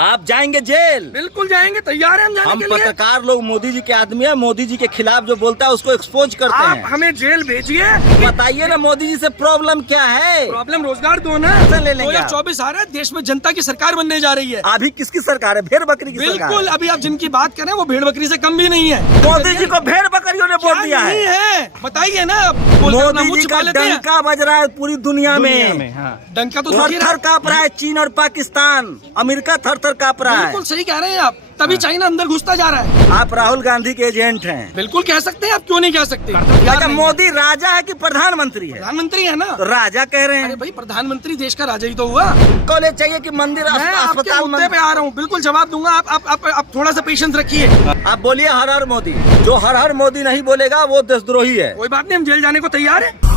आप जाएंगे जेल? बिल्कुल जाएंगे, तैयार हैं हम जाने हम के लिए। पत्रकार लोग मोदी जी के आदमी है, मोदी जी के खिलाफ जो बोलता है उसको एक्सपोज करते आप हैं। हमें जेल भेजिए। बताइए ना मोदी जी से प्रॉब्लम क्या है? प्रॉब्लम रोजगार दो ना। ले लेंगे आप। 2024 आ रहा है, देश में जनता की सरकार बनने जा रही है। अभी किसकी सरकार है? भेड़ बकरी की सरकार बिल्कुल, है। अभी आप जिनकी बात करें वो भेड़ बकरी से कम भी नहीं है। मोदी जी को भेड़ बकरियों ने वोट दिया नहीं है। है, बताइए ना। मोदी जी का डंका बज रहा है पूरी दुनिया में। डंका तो थर थर काँप रहा है चीन और पाकिस्तान, अमेरिका थर थर काँप रहा है। बिल्कुल सही कह रहे हैं आप, तभी चाइना अंदर घुसता जा रहा है। आप राहुल गांधी के एजेंट हैं। बिल्कुल कह सकते हैं, आप क्यों नहीं कह सकते? अच्छा, मोदी राजा है कि प्रधानमंत्री है? प्रधानमंत्री है ना। तो राजा कह रहे अरे हैं। भाई, प्रधानमंत्री देश का राजा ही तो हुआ। कॉलेज चाहिए कि मंदिर मैं आपके अस्पताल? मुद्दे पे आ रहा हूँ, बिल्कुल जवाब दूंगा। आप थोड़ा सा पेशेंस रखिए। आप बोलिए हर हर मोदी। जो हर हर मोदी नहीं बोलेगा वो देशद्रोही है। कोई बात नहीं, हम जेल जाने को तैयार है।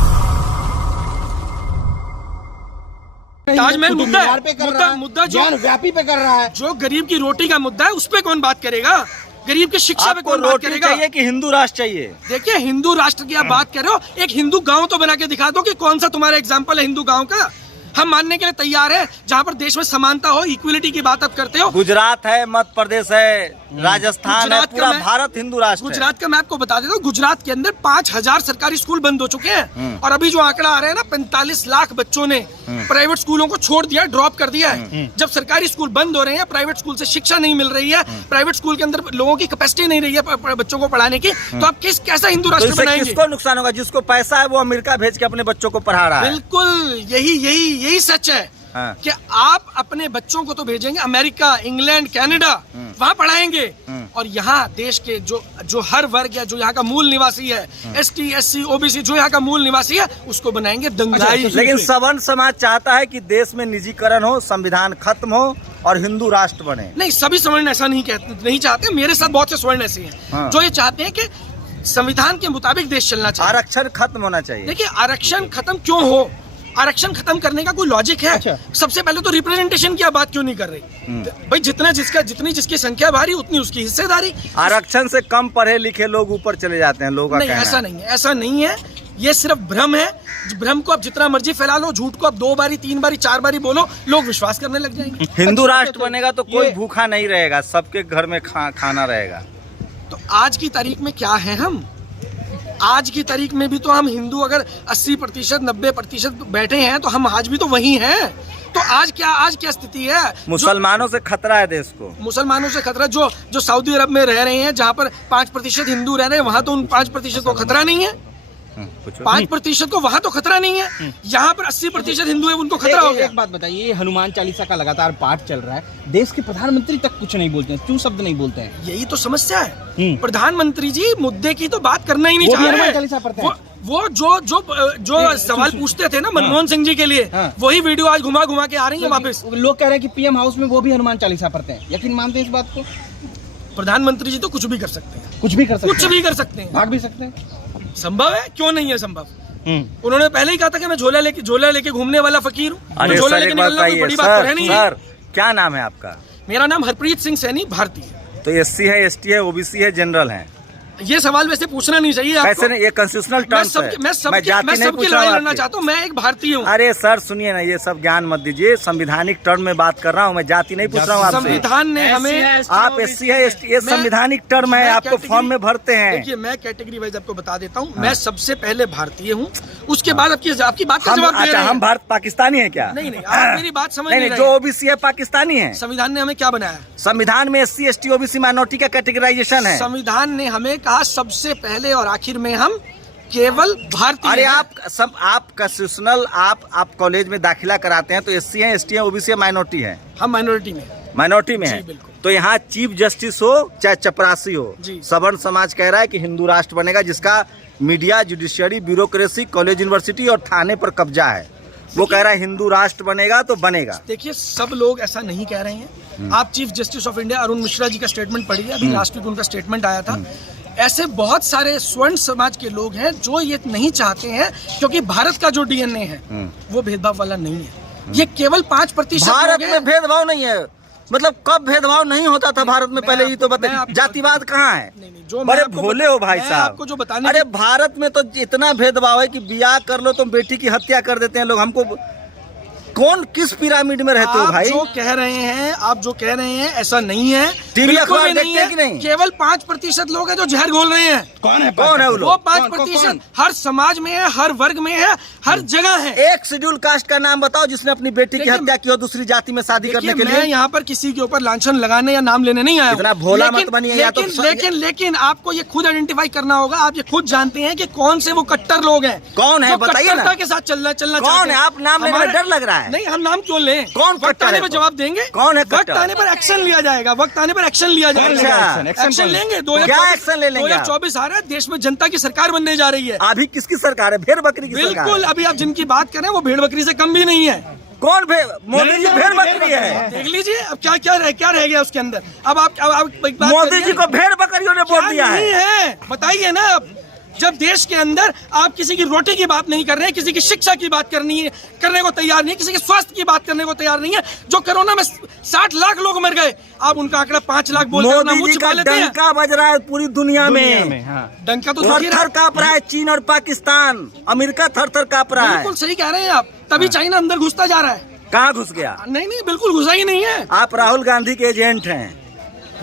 ताजमहल मुद्दा जो व्यापी पे कर रहा है, जो गरीब की रोटी का मुद्दा है, उस पे कौन बात करेगा? गरीब की शिक्षा पे आपको कौन बात रोटी करेगा? चाहिए कि हिंदू राष्ट्र चाहिए? देखिए, हिंदू राष्ट्र की आप बात कर रहे हो, एक हिंदू गांव तो बना के दिखा दो कि कौन सा तुम्हारा एग्जाम्पल है हिंदू गांव का। हम मानने के लिए तैयार है, जहाँ पर देश में समानता हो, इक्वलिटी की बात आप करते हो। गुजरात है, मध्य प्रदेश है, राजस्थान है, गुजरात पूरा का मैं- भारत हिंदू राष्ट्र है। गुजरात का मैं आपको बता देता हूँ, गुजरात के अंदर 5000 सरकारी स्कूल बंद हो चुके हैं। और अभी जो आंकड़ा आ रहा है ना, 45 लाख बच्चों ने प्राइवेट स्कूलों को छोड़ दिया, ड्रॉप कर दिया है। जब सरकारी स्कूल बंद हो रहे हैं, प्राइवेट स्कूल से शिक्षा नहीं मिल रही है, प्राइवेट स्कूल के अंदर लोगों की कैपेसिटी नहीं रही है बच्चों को पढ़ाने की, तो आप कैसा हिंदू तो राष्ट्र इससे बनाएंगे? किसको नुकसान होगा? जिसको पैसा है वो अमेरिका भेज के अपने बच्चों को पढ़ा रहा है। बिल्कुल, यही सच है। हाँ। कि आप अपने बच्चों को तो भेजेंगे अमेरिका, इंग्लैंड, कनाडा, वहाँ पढ़ाएंगे, और यहाँ देश के जो हर वर्ग है, जो यहाँ का मूल निवासी है, ST, SC, OBC, जो यहाँ का मूल निवासी है, उसको बनाएंगे दंगाई। लेकिन सवर्ण समाज चाहता है कि देश में निजीकरण हो, संविधान खत्म हो और हिंदू राष्ट्र बने। नहीं, सभी स्वर्ण ऐसा नहीं चाहते। मेरे साथ बहुत से स्वर्ण ऐसे हैं हाँ। जो ये चाहते हैं कि संविधान के मुताबिक देश चलना चाहिए। आरक्षण खत्म होना चाहिए। देखिए, आरक्षण खत्म क्यों हो? आरक्षण खत्म करने का कोई लॉजिक है? अच्छा। सबसे पहले तो रिप्रेजेंटेशन की आप बात क्यों नहीं कर रही? भाई, जितनी जिसकी संख्या भारी उतनी उसकी हिस्सेदारी। आरक्षण से कम पढ़े लिखे लोग ऊपर चले जाते हैं, लोगों का नहीं, कहना ऐसा है। नहीं है, ऐसा नहीं है। ये सिर्फ भ्रम है। भ्रम को आप जितना मर्जी फैला लो, झूठ को आप 2 बारी 3 बारी 4 बारी बोलो, लोग विश्वास करने लग जाएंगे। हिंदू राष्ट्र बनेगा तो कोई ये- भूखा नहीं रहेगा, सबके घर में खाना रहेगा। तो आज की तारीख में क्या है हम? आज की तारीख में भी तो हम हिंदू अगर 80%, 90% बैठे हैं, तो हम आज भी तो वही हैं। तो आज क्या स्थिति है? मुसलमानों से खतरा है देश को। मुसलमानों से खतरा, जो सऊदी अरब में रह रहे हैं, जहाँ पर 5% हिंदू रह रहे हैं, वहाँ तो उन 5% को खतरा नहीं है। 5% को वहाँ तो खतरा नहीं है। यहाँ पर 80% हिंदू है, उनको खतरा हो गया। एक बात बताइए, हनुमान चालीसा का लगातार पाठ चल रहा है, देश के प्रधानमंत्री तक कुछ नहीं बोलते हैं, क्यों शब्द नहीं बोलते हैं? यही तो समस्या है। प्रधानमंत्री जी मुद्दे की तो बात करना ही नहीं वो भी चाह हनुमान रहे। चालीसा पढ़ते हैं। वो जो सवाल पूछते थे ना मनमोहन सिंह जी के लिए, हाँ। वही वीडियो आज घुमा घुमा के आ रही है वापस। लोग कह रहे हैं कि PM हाउस में वो भी हनुमान चालीसा पढ़ते हैं, यकीन मानते हैं इस बात को? प्रधानमंत्री जी तो कुछ भी कर सकते हैं, कुछ भी कर सकते हैं, कुछ भी कर सकते हैं। भाग भी सकते हैं। संभव है, क्यों नहीं है संभव? उन्होंने पहले ही कहा था कि मैं झोला लेके घूमने वाला फकीर हूँ। अरे झोला सर, लेके एक बात निकलना कोई बताइए बड़ी बात तो है सर, नहीं। सर क्या नाम है आपका? मेरा नाम हरप्रीत सिंह सैनी भारतीय। तो SC है, ST है, OBC है, जनरल है? ये सवाल वैसे पूछना नहीं चाहिए आपको। कैसे नहीं? ये कॉन्स्टिट्यूशनल टर्म्स है। मैं सबकी लड़ाई लड़ना चाहता हूँ। मैं एक भारतीय हूँ। अरे सर सुनिए ना, ये सब ज्ञान मत दीजिए, संविधानिक टर्म में बात कर रहा हूँ मैं, जाति नहीं पूछ रहा हूँ आपसे। संविधान ने हमें, आप SC है, ST, ये संविधानिक टर्म है, आपको फॉर्म में भरते हैं। देखिए, मैं कैटेगरी वाइज आपको बता देता हूँ। मैं सबसे पहले भारतीय हूँ, उसके बाद आपकी बात का जवाब दे रहे हैं। हम भारत पाकिस्तानी है क्या? नहीं, आप मेरी बात समझ नहीं रहे। जो OBC है पाकिस्तानी है। संविधान ने हमें क्या बनाया? संविधान में SC, ST, OBC माइनॉरिटी का कैटेगराइजेशन है। संविधान ने हमें कहा सबसे पहले और आखिर में हम केवल भारतीय। अरे हैं। आप कंस्टिट्यूशनल आप कॉलेज में दाखिला कराते हैं तो SC है, ST है, OBC है, माइनॉरिटी है? हम माइनॉरिटी में है। बिल्कुल। तो यहाँ चीफ जस्टिस हो चाहे चपरासी हो, जी। सवर्ण समाज कह रहा है कि हिंदू राष्ट्र बनेगा, जिसका media, judiciary, bureaucracy, college, university और थाने पर कब्जा है। वो कह रहा है हिंदू राष्ट्र बनेगा तो बनेगा। देखिए, सब लोग ऐसा नहीं कह रहे हैं। आप chief justice of India Arun Mishra ji का स्टेटमेंट पढ़िए, अभी लास्ट वीक उनका स्टेटमेंट आया था। ऐसे बहुत सारे स्वर्ण समाज के लोग हैं जो ये नहीं चाहते हैं, क्योंकि भारत का जो DNA है वो भेदभाव वाला नहीं है। ये केवल 5% भारत में भेदभाव नहीं है। मतलब कब भेदभाव नहीं होता था भारत में? पहले ये तो बताइए, जातिवाद कहाँ है? बड़े भोले हो भाई साहब। आपको जो बताने, अरे भारत में तो इतना भेदभाव है कि बियाह कर लो तो बेटी की हत्या कर देते हैं लोग। हमको कौन किस पिरामिड में रहते हो आप भाई? जो कह रहे हैं ऐसा नहीं है। टीवी बिल्कुल अखबार भी देखते हैं कि नहीं? केवल 5% लोग हैं जो जहर घोल रहे हैं। कौन है कौन है वो लोग? वो 5% हर समाज में है, हर वर्ग में है, हर जगह है। एक शेड्यूल कास्ट का नाम बताओ जिसने अपनी बेटी की देखिए, हत्या की हो दूसरी जाति में शादी करने के मैं लिए। यहाँ पर किसी के ऊपर लांछन लगाने या नाम लेने नहीं आया हूँ। इतना भोला लेकिन- मत बनिए, या तो लेकिन आपको ये खुद आइडेंटिफाई करना होगा। आप ये खुद जानते हैं कि कौन से वो कट्टर लोग हैं। कौन है जो बताइए ना। कट्टरता के साथ चलना कौन चाहते है? हैं। आप नाम लेने में डर लग रहा है। नहीं, हम नाम क्यों लें? कौन वक्त कट्टर आने है पर तो? जवाब देंगे। कौन है वक्त कट्टर? आने पर एक्शन लिया जाएगा। वक्त आने पर एक्शन लिया जाएगा। अच्छा। एक्शन लेंगे। क्या एक्शन ले लेंगे आप? 2024 आ रहा है, देश में जनता की सरकार बनने जा रही है। अभी किसकी सरकार है? भेड़ बकरी की सरकार बिल्कुल। है। अभी आप जिनकी बात करें वो भेड़ बकरी से कम भी नहीं है। कौन मोदी जी भेड़ बकरी है? देख लीजिए अब क्या रह गया उसके अंदर। अब आप एक बात मोदी करिए। जी को भेड़ बकरियों ने वोट क्या दिया नहीं है। है बताइए ना। अब जब देश के अंदर आप किसी की रोटी की बात नहीं कर रहे हैं, किसी की शिक्षा की बात करने को तैयार नहीं है, किसी के स्वास्थ्य की बात करने को तैयार नहीं है। जो कोरोना में 60 लाख लोग मर गए, आप उनका आंकड़ा 5 लाख बोलकर अपना मोदी मुंह जी छिपा का लेते हैं। डंका बज रहा है पूरी दुनिया में। हाँ। डंका तो थर दिख ही थर रहा है। कांप रहा है चीन और पाकिस्तान, अमेरिका थर थर कांप रहा है। बिल्कुल सही कह रहे हैं आप। तभी चाइना अंदर घुसता जा रहा है। कहाँ घुस गया? नहीं, बिल्कुल घुसा ही नहीं है। आप राहुल गांधी के एजेंट हैं।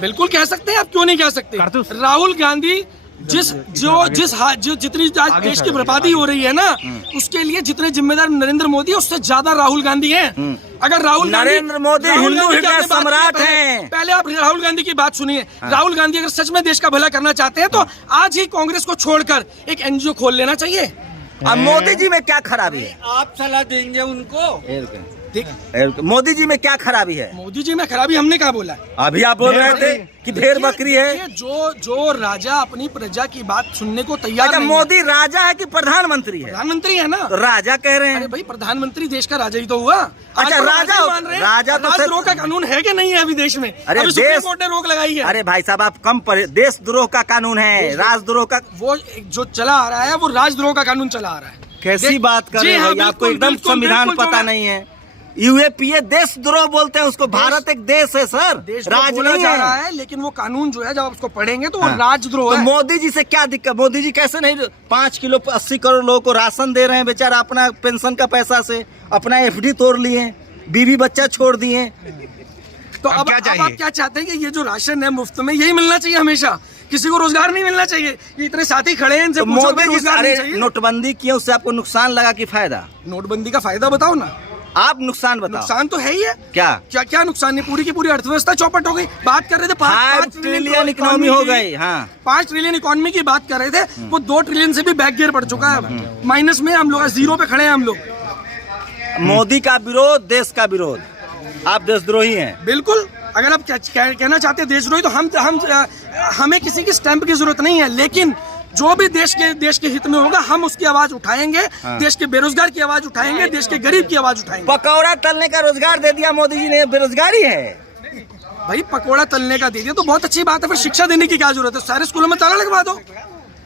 बिल्कुल कह सकते हैं, आप क्यों नहीं कह सकते? राहुल गांधी जितनी आज देश की बर्बादी हो रही है ना, उसके लिए जितने जिम्मेदार नरेंद्र मोदी है, उससे ज्यादा राहुल गांधी हैं। अगर नरेंद्र मोदी हिंदू की हृदय आपने बात सम्राट की है, हैं। पहले आप राहुल गांधी की बात सुनिए। राहुल गांधी अगर सच में देश का भला करना चाहते हैं तो आज ही कांग्रेस को छोड़कर एक एनजीओ खोल लेना चाहिए। अब मोदी जी में क्या खराबी है? आप सलाह देंगे उनको। मोदी जी में क्या खराबी है? मोदी जी में खराबी हमने क्या बोला? अभी आप बोल रहे थे कि भेड़ बकरी है। देखिए, जो राजा अपनी प्रजा की बात सुनने को तैयार अच्छा, नहीं है। मोदी राजा है कि प्रधानमंत्री है? प्रधानमंत्री है ना। तो राजा कह रहे अरे हैं। भाई, प्रधानमंत्री देश का राजा ही तो हुआ। अच्छा, आज तो राजा ही मान रहे हैं। राजा तो राजद्रोह का कानून है कि नहीं है अभी देश में? अरे अभी सुप्रीम देश- कोर्ट ने रोक लगाई है। अरे भाई साहब, आप कम पढ़े। देशद्रोह का कानून है, राजद्रोह का वो जो चला आ रहा है वो राजद्रोह का कानून चला आ रहा है। कैसी बात कर रहे जी हैं हाँ, भाई? आपको बिल्कुल, एकदम बिल्कुल, संविधान बिल्कुल, पता जो नहीं है। यूएपीए देशद्रोह बोलते हैं उसको। भारत एक देश है सर, देश राज बोला नहीं जा रहा है। है, लेकिन वो कानून जो है जब आप उसको पढ़ेंगे तो वो हाँ। राजद्रोह तो है। मोदी जी से क्या दिक्कत? मोदी जी कैसे नहीं 5 किलो 80 करोड़ लोगों को राशन दे रहे हैं बेचारा अपना पेंशन का पैसा से। अपना एफडी तोड़ लिए, बीवी बच्चा छोड़ दिए। तो अब आप क्या चाहते हैं कि ये जो राशन है मुफ्त में यही मिलना चाहिए हमेशा? किसी को रोजगार नहीं मिलना चाहिए? ये इतने साथी खड़े हैं, इनसे तो पूछो मोदी भाई जी रोजगार अरे नहीं चाहिए? नोटबंदी किए, उससे आपको नुकसान लगा कि फायदा? नोटबंदी का फायदा बताओ ना। आप नुकसान बताओ। नुकसान तो है ही है। क्या क्या नुकसान है? पूरी की पूरी अर्थव्यवस्था चौपट हो गई। बात कर रहे थे 5 ट्रिलियन इकोनॉमी हो गई। हाँ, 5 ट्रिलियन इकोनॉमी की बात कर रहे थे, वो 2 ट्रिलियन से भी बैक गियर पड़ चुका है। माइनस में हम लोग, जीरो पे खड़े हैं हम लोग। मोदी का विरोध देश का विरोध। आप देशद्रोही हैं। बिल्कुल। अगर आप कहना चाहते हैं देशद्रोही, तो हमें किसी की स्टैंप की जरूरत नहीं है, लेकिन जो भी देश के हित में होगा हम उसकी आवाज उठाएंगे। हाँ। देश के बेरोजगार की आवाज उठाएंगे, देश के गरीब की आवाज उठाएंगे। पकौड़ा तलने का रोजगार दे दिया मोदी जी ने, बेरोजगारी है। भाई, पकोड़ा तलने का दे दिया तो बहुत अच्छी बात है, फिर शिक्षा देने की क्या जरूरत है? सारे स्कूलों में ताला लगवा दो,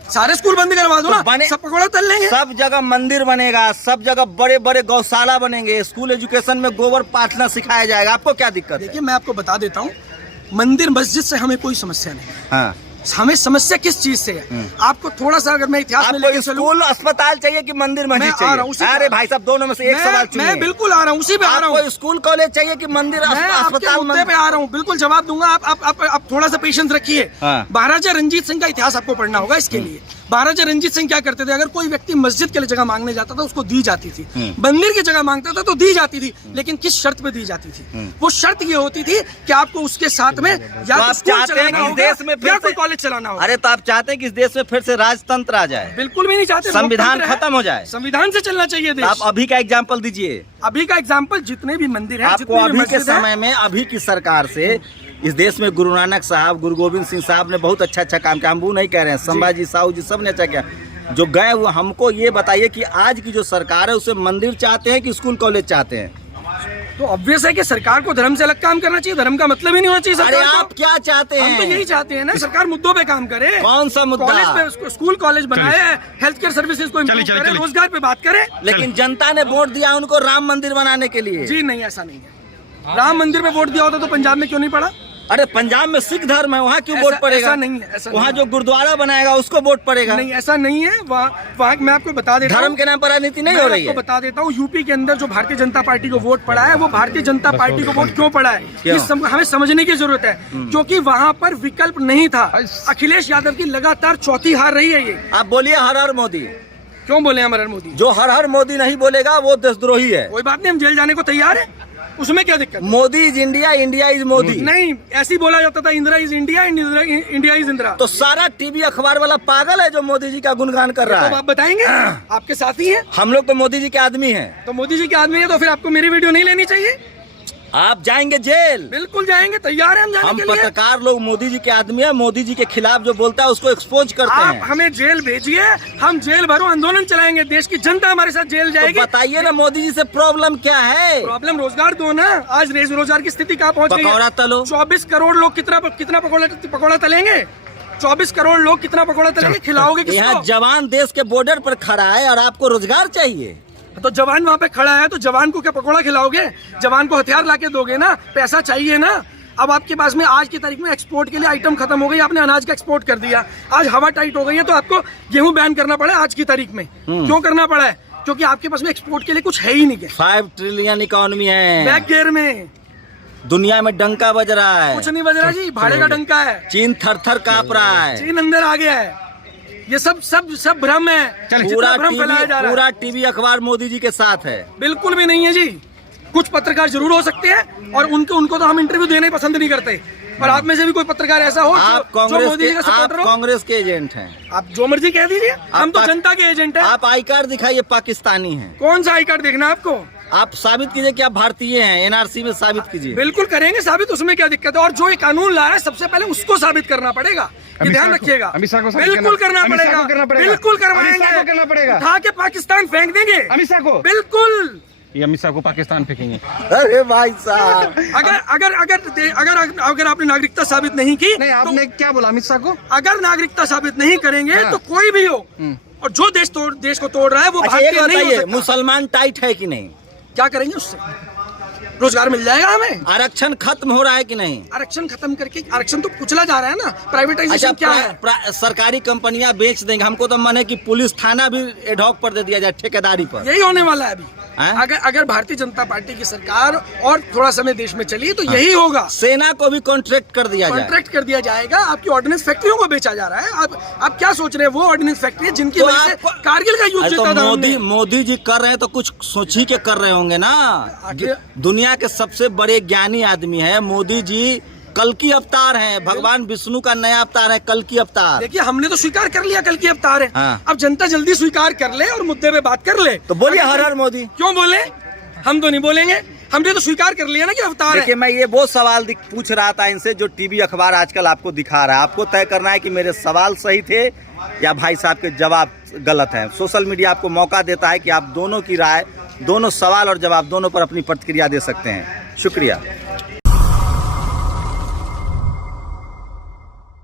सारे स्कूल बंद करवा दो तो ना, सब पकोड़ा तल लेंगे। सब जगह मंदिर बनेगा, सब जगह बड़े बड़े गौशाला बनेंगे, स्कूल एजुकेशन में गोबर पाथना सिखाया जाएगा। आपको क्या दिक्कत है? देखिए, मैं आपको बता देता हूँ, मंदिर मस्जिद से हमें कोई समस्या नहीं। हाँ। हमें समस्या किस चीज से है? आपको थोड़ा सा अगर मैं इतिहास में लेके आपको चलूं, स्कूल अस्पताल चाहिए कि मंदिर मस्जिद मैं आ रहा हूं, उसी चाहिए? पे अरे भाई साहब, दोनों में से एक सवाल चुनिए। मैं बिल्कुल आ रहा हूँ, उसी पे आ रहा हूँ। आपको स्कूल कॉलेज चाहिए कि मंदिर मैं आपके अस्पताल? मुद्दे पे आ रहा हूँ, बिल्कुल जवाब दूंगा। आप थोड़ा सा पेशेंस रखिए। हाँ। महाराजा रंजीत सिंह का इतिहास आपको पढ़ना होगा इसके लिए। महाराजा रंजीत सिंह क्या करते थे? अगर कोई व्यक्ति मस्जिद के लिए जगह मांगने जाता था, उसको दी जाती थी। मंदिर की जगह मांगता था तो दी जाती थी, लेकिन किस शर्त पे दी जाती थी? वो शर्त ये होती थी कि आपको उसके साथ में या तो स्कूल चलाना होगा या कोई कॉलेज चलाना होगा। अरे तो आप चाहते हैं कि इस देश में फिर से राजतंत्र आ जाए? बिल्कुल भी नहीं चाहते। संविधान लोकतंत्र है, खत्म हो जाए, संविधान से चलना चाहिए देश। आप अभी का एग्जाम्पल दीजिए। अभी का एग्जाम्पल, जितने भी मंदिर हैं, आपको जितने भी अभी के मस्जिद हैं, समय में अभी की सरकार से इस देश में गुरु नानक साहब, गुरु गोविंद सिंह साहब ने बहुत अच्छा काम किया। हम वो नहीं कह रहे हैं, संभाजी साहू जी सब ने अच्छा किया जो गए। वो हमको ये बताइए कि आज की जो सरकार है उसे मंदिर चाहते हैं कि स्कूल कॉलेज चाहते हैं? तो ऑब्वियस है कि सरकार को धर्म से अलग काम करना चाहिए। धर्म का मतलब ही नहीं होना चाहिए अरे सरकार आप को। क्या चाहते हम तो हैं? यही चाहते हैं ना, सरकार मुद्दों पे काम करे। कौन सा मुद्दा? कॉलेज पे, स्कूल कॉलेज बनाए, हेल्थ केयर सर्विसेज को इम्प्रूव करे, रोजगार पे बात करे। लेकिन जनता ने वोट दिया उनको राम मंदिर बनाने के लिए। जी नहीं, ऐसा नहीं है। राम मंदिर पे वोट दिया होता तो पंजाब में क्यों नहीं पड़ा? अरे पंजाब में सिख धर्म है, वहाँ क्यों वोट पड़ेगा? ऐसा नहीं है, ऐसा वहाँ नहीं जो गुरुद्वारा बनाएगा उसको वोट पड़ेगा। नहीं, ऐसा नहीं है। वहाँ मैं आपको बता देता हूँ, धर्म के नाम पर राजनीति नहीं हो रही है। आपको बता देता हूँ, यूपी के अंदर जो भारतीय जनता पार्टी को वोट पड़ा है, वो भारतीय जनता पार्टी को वोट क्यों पड़ा है, क्यों? हमें समझने की जरूरत है। क्योंकि वहाँ पर विकल्प नहीं था। अखिलेश यादव की लगातार चौथी हार रही है ये। आप बोलिए हर हर मोदी। क्यों बोले हम हर हर मोदी? जो हर हर मोदी नहीं बोलेगा वो देशद्रोही है। कोई बात नहीं, हम जेल जाने को तैयार है, उसमें क्या दिक्कत? Modi is India, India is Modi. नहीं, ऐसी बोला जाता था, Indira is India, India is Indira. तो सारा टीवी अखबार वाला पागल है जो मोदी जी का गुणगान कर रहा तो है। आप बताएंगे, आपके साथी हैं, हम लोग तो मोदी जी के आदमी हैं। तो मोदी जी के आदमी है, तो फिर आपको मेरी वीडियो नहीं लेनी चाहिए। आप जाएंगे जेल। बिल्कुल जाएंगे, तैयार हैं हम जाने हम के लिए। पत्रकार लोग मोदी जी के आदमी हैं, मोदी जी के खिलाफ जो बोलता है उसको एक्सपोज करते आप हैं। हमें जेल भेजिए, हम जेल भरो आंदोलन चलाएंगे, देश की जनता हमारे साथ जेल तो जाएगी। बताइए ना मोदी जी से प्रॉब्लम क्या है? प्रॉब्लम रोजगार दो ना। आज रोजगार की स्थिति कहाँ पहुंच गई है? पकौड़ा तलो। 24 करोड़ लोग कितना पकौड़ा तलेंगे? 24 करोड़ लोग कितना पकौड़ा तलेंगे? खिलाओगे यहाँ किसको? जवान देश के बॉर्डर पर खड़ा है और आपको रोजगार चाहिए। तो जवान वहाँ पे खड़ा है, तो जवान को क्या पकौड़ा खिलाओगे? जवान को हथियार लाके दोगे ना, पैसा चाहिए ना। अब आपके पास में आज की तारीख में एक्सपोर्ट के लिए आइटम खत्म हो गई, आपने अनाज का एक्सपोर्ट कर दिया, आज हवा टाइट हो गई है, तो आपको गेहूं बैन करना पड़ा आज की तारीख में। क्यों करना पड़ा है? क्योंकि आपके पास में एक्सपोर्ट के लिए कुछ है ही नहीं। 5 ट्रिलियन इकोनॉमी है, बैक गियर में दुनिया में डंका बज रहा है। कुछ नहीं बज रहा जी, भाड़े का डंका है। चीन थर थर कांप रहा है। चीन अंदर आ गया है। ये सब भ्रम है। जितना भ्रम फैलाया जा रहा है, पूरा टीवी अखबार मोदी जी के साथ है। बिल्कुल भी नहीं है जी। कुछ पत्रकार जरूर हो सकते हैं, और उनको तो हम इंटरव्यू देना ही पसंद नहीं करते। और आप में से भी कोई पत्रकार ऐसा हो आप जो मोदी जी का सपोर्टर हो। कांग्रेस के एजेंट हैं। आप जो मर्जी कह दीजिए, हम तो जनता के एजेंट हैं। आप आई कार्ड दिखाइए, पाकिस्तानी हैं। कौन सा आई कार्ड देखना है आपको? आप साबित कीजिए कि आप भारतीय हैं, एनआरसी में साबित कीजिए। बिल्कुल करेंगे साबित, उसमें क्या दिक्कत है? और जो ये कानून ला रहा है, सबसे पहले उसको साबित करना पड़ेगा। ये ध्यान रखिएगा, बिल्कुल करना पड़ेगा, बिल्कुल करवाएंगे। उठा के पाकिस्तान फेंक देंगे अमित शाह को। बिल्कुल, ये अमित शाह को पाकिस्तान फेंकेंगे। अरे भाई साहब, अगर आपने नागरिकता साबित नहीं की, नहीं, आपने क्या बोला अमित शाह को? अगर नागरिकता साबित नहीं करेंगे तो कोई भी हो, और जो देश को तोड़ रहा है वो अच्छा ये भारतीय नहीं हो बताइए, सकता। मुसलमान टाइट है कि नहीं? क्या करेंगे उससे? रोजगार मिल जाएगा हमें। आरक्षण खत्म हो रहा है कि नहीं? आरक्षण खत्म करके, आरक्षण तो कुचला जा रहा है ना। प्राइवेटाइजेशन क्या है? सरकारी कंपनियां बेच देंगे। हमको तो मन है कि पुलिस थाना भी एडहॉक पर दे दिया जाए, ठेकेदारी पर। यही होने वाला है अभी। हैं? अगर भारतीय जनता पार्टी की सरकार और थोड़ा समय देश में चली तो यही होगा। सेना को भी कॉन्ट्रैक्ट कर दिया जाए। कॉन्ट्रैक्ट कर दिया जाएगा। आपकी ऑर्डिनेंस फैक्ट्रियों को बेचा जा रहा है। आप क्या सोच रहे हैं? वो ऑर्डिनेंस फैक्ट्री है जिनकी तो वजह से कारगिल का युद्ध अरे जीता तो था हमने। मोदी जी कर रहे हैं तो कुछ सोच ही के कर रहे होंगे ना। दुनिया के सबसे बड़े ज्ञानी आदमी है मोदी जी। कल की अवतार हैं, भगवान विष्णु का नया अवतार है कल की अवतार। देखिए, हमने तो स्वीकार कर लिया कल की अवतार है। हाँ। अब जनता जल्दी स्वीकार कर ले और मुद्दे पे बात कर ले। तो बोलिए हर हर मोदी। क्यों बोले? हम तो नहीं बोलेंगे, हमने तो स्वीकार कर लिया ना कि अवतार है। देखिए, मैं ये वो सवाल पूछ रहा था इनसे जो टीवी अखबार आजकल आपको दिखा रहा है। आपको तय करना है कि मेरे सवाल सही थे या भाई साहब के जवाब गलत हैं। सोशल मीडिया आपको मौका देता है कि आप दोनों की राय, दोनों सवाल और जवाब दोनों पर अपनी प्रतिक्रिया दे सकते हैं। शुक्रिया।